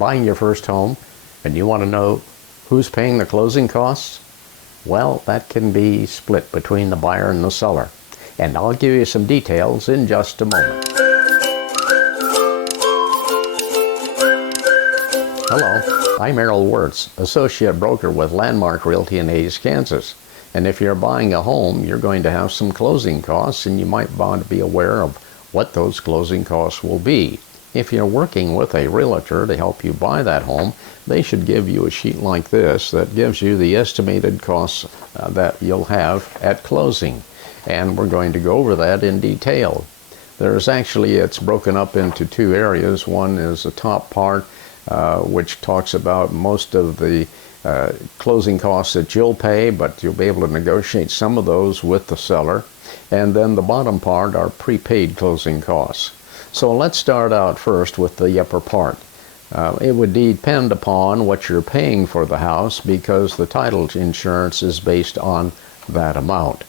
buying your first home and you want to know who's paying the closing costs? Well, that can be split between the buyer and the seller. And I'll give you some details in just a moment. Hello, I'm Errol Wirtz, Associate Broker with Landmark Realty in Hays, Kansas. And if you're buying a home, you're going to have some closing costs, and you might want to be aware of what those closing costs will be. If you're working with a realtor to help you buy that home, they should give you a sheet like this that gives you the estimated costs that you'll have at closing. And we're going to go over that in detail. It's broken up into two areas. One is the top part, which talks about most of the closing costs that you'll pay, but you'll be able to negotiate some of those with the seller. And then the bottom part are prepaid closing costs. So let's start out first with the upper part. It would depend upon what you're paying for the house, because the title insurance is based on that amount.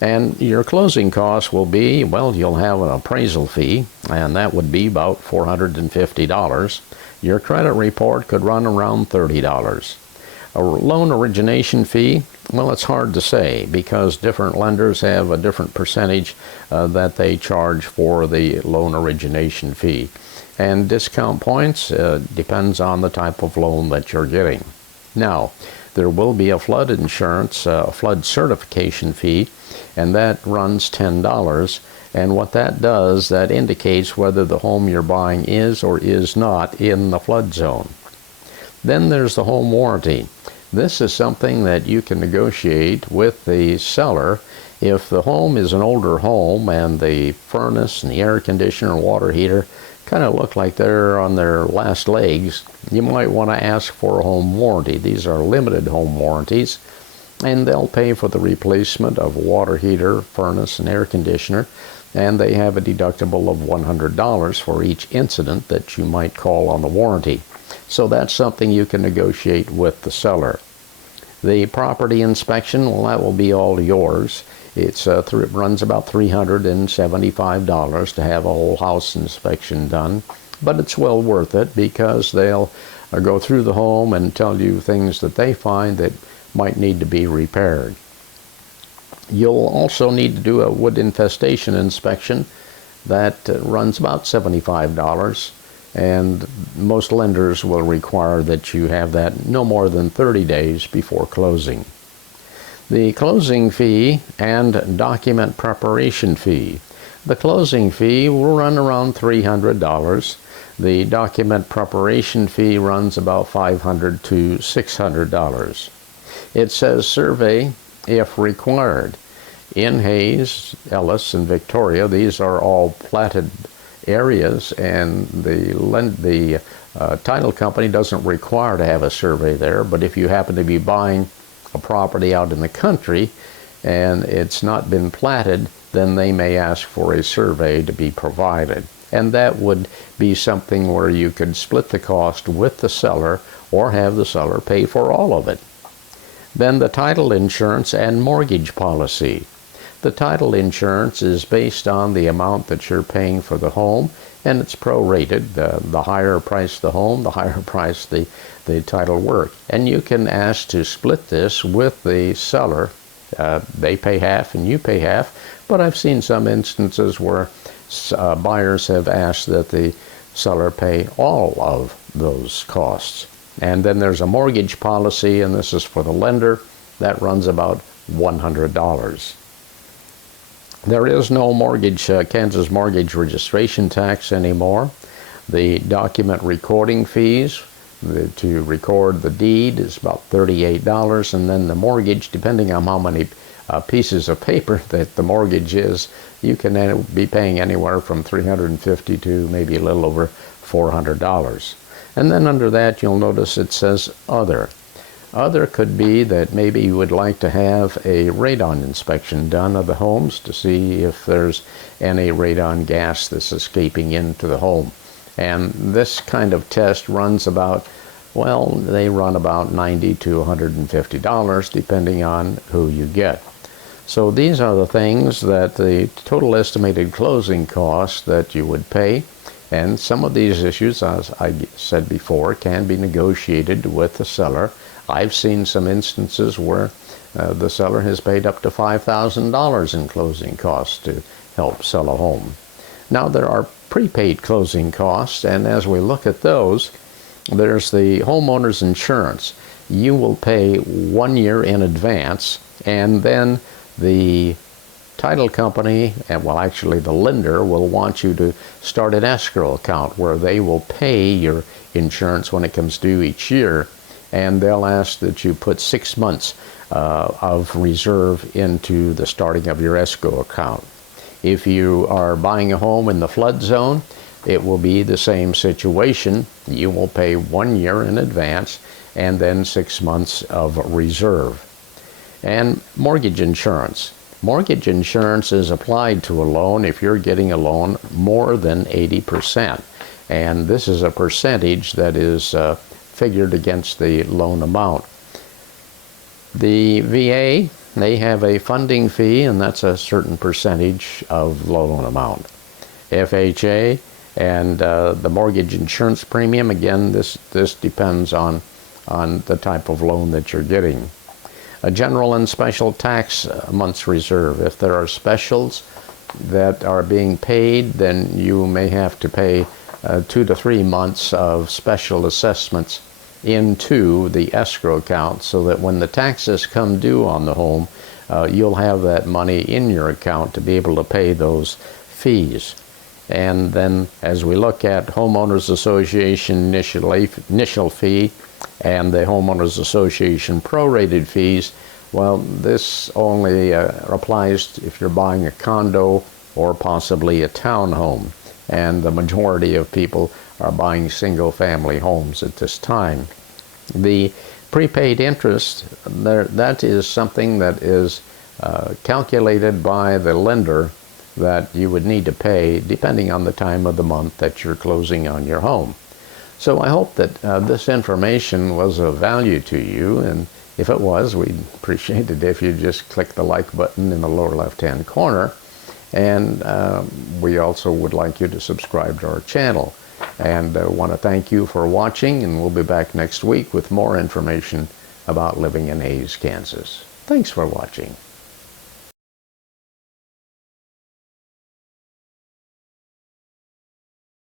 And your closing costs will be, well, you'll have an appraisal fee, and that would be about $450. Your credit report could run around $30. A loan origination fee, well, it's hard to say, because different lenders have a different percentage that they charge for the loan origination fee. And discount points depends on the type of loan that you're getting. Now, there will be a flood insurance, flood certification fee, and that runs $10. And what that does, that indicates whether the home you're buying is or is not in the flood zone. Then there's the home warranty. This is something that you can negotiate with the seller. If the home is an older home and the furnace and the air conditioner and water heater kind of look like they're on their last legs, you might want to ask for a home warranty. These are limited home warranties, and they'll pay for the replacement of water heater, furnace, and air conditioner, and they have a deductible of $100 for each incident that you might call on the warranty. So that's something you can negotiate with the seller. The property inspection, well, that will be all yours. It runs about $375 to have a whole house inspection done, but it's well worth it, because they'll go through the home and tell you things that they find that might need to be repaired. You'll also need to do a wood infestation inspection. That runs about $75. And most lenders will require that you have that no more than 30 days before closing. The closing fee and document preparation fee. The closing fee will run around $300. The document preparation fee runs about $500 to $600. It says survey if required. In Hays, Ellis, and Victoria, these are all platted areas, and the title company doesn't require to have a survey there. But if you happen to be buying a property out in the country and it's not been platted, then they may ask for a survey to be provided. And that would be something where you could split the cost with the seller, or have the seller pay for all of it. Then the title insurance and mortgage policy. The title insurance is based on the amount that you're paying for the home, and it's prorated. The higher price the home, the higher price the title work. And you can ask to split this with the seller. They pay half and you pay half, but I've seen some instances where buyers have asked that the seller pay all of those costs. And then there's a mortgage policy, and this is for the lender. That runs about $100. There is no Kansas mortgage registration tax anymore. The document recording fees to record the deed is about $38, and then the mortgage, depending on how many pieces of paper that the mortgage is, you can be paying anywhere from $350 to maybe a little over $400. And then under that, you'll notice it says other. Other could be that maybe you would like to have a radon inspection done of the homes to see if there's any radon gas that's escaping into the home. And this kind of test runs about, well, they run about $90 to $150 depending on who you get. So these are the things that the total estimated closing costs that you would pay. And some of these issues, as I said before, can be negotiated with the seller. I've seen some instances where the seller has paid up to $5,000 in closing costs to help sell a home. Now, there are prepaid closing costs, and as we look at those, there's the homeowner's insurance. You will pay 1 year in advance, and then the title company, and well, actually the lender, will want you to start an escrow account where they will pay your insurance when it comes due each year, and they'll ask that you put 6 months of reserve into the starting of your escrow account. If you are buying a home in the flood zone, it will be the same situation. You will pay 1 year in advance and then 6 months of reserve. And mortgage insurance. Mortgage insurance is applied to a loan if you're getting a loan more than 80%. And this is a percentage that is figured against the loan amount. The VA, they have a funding fee, and that's a certain percentage of loan amount. FHA and the mortgage insurance premium, again, this depends on the type of loan that you're getting. A general and special tax month's reserve. If there are specials that are being paid, then you may have to pay 2 to 3 months of special assessments into the escrow account so that when the taxes come due on the home, you'll have that money in your account to be able to pay those fees. And then as we look at Homeowners Association initial fee and the Homeowners Association prorated fees, well, this only applies if you're buying a condo or possibly a townhome. And the majority of people are buying single-family homes at this time. The prepaid interest, that is something that is calculated by the lender that you would need to pay depending on the time of the month that you're closing on your home. So I hope that this information was of value to you, and if it was, we'd appreciate it if you just click the like button in the lower left-hand corner. And we also would like you to subscribe to our channel. And I want to thank you for watching, and we'll be back next week with more information about living in Hays, Kansas. Thanks for watching.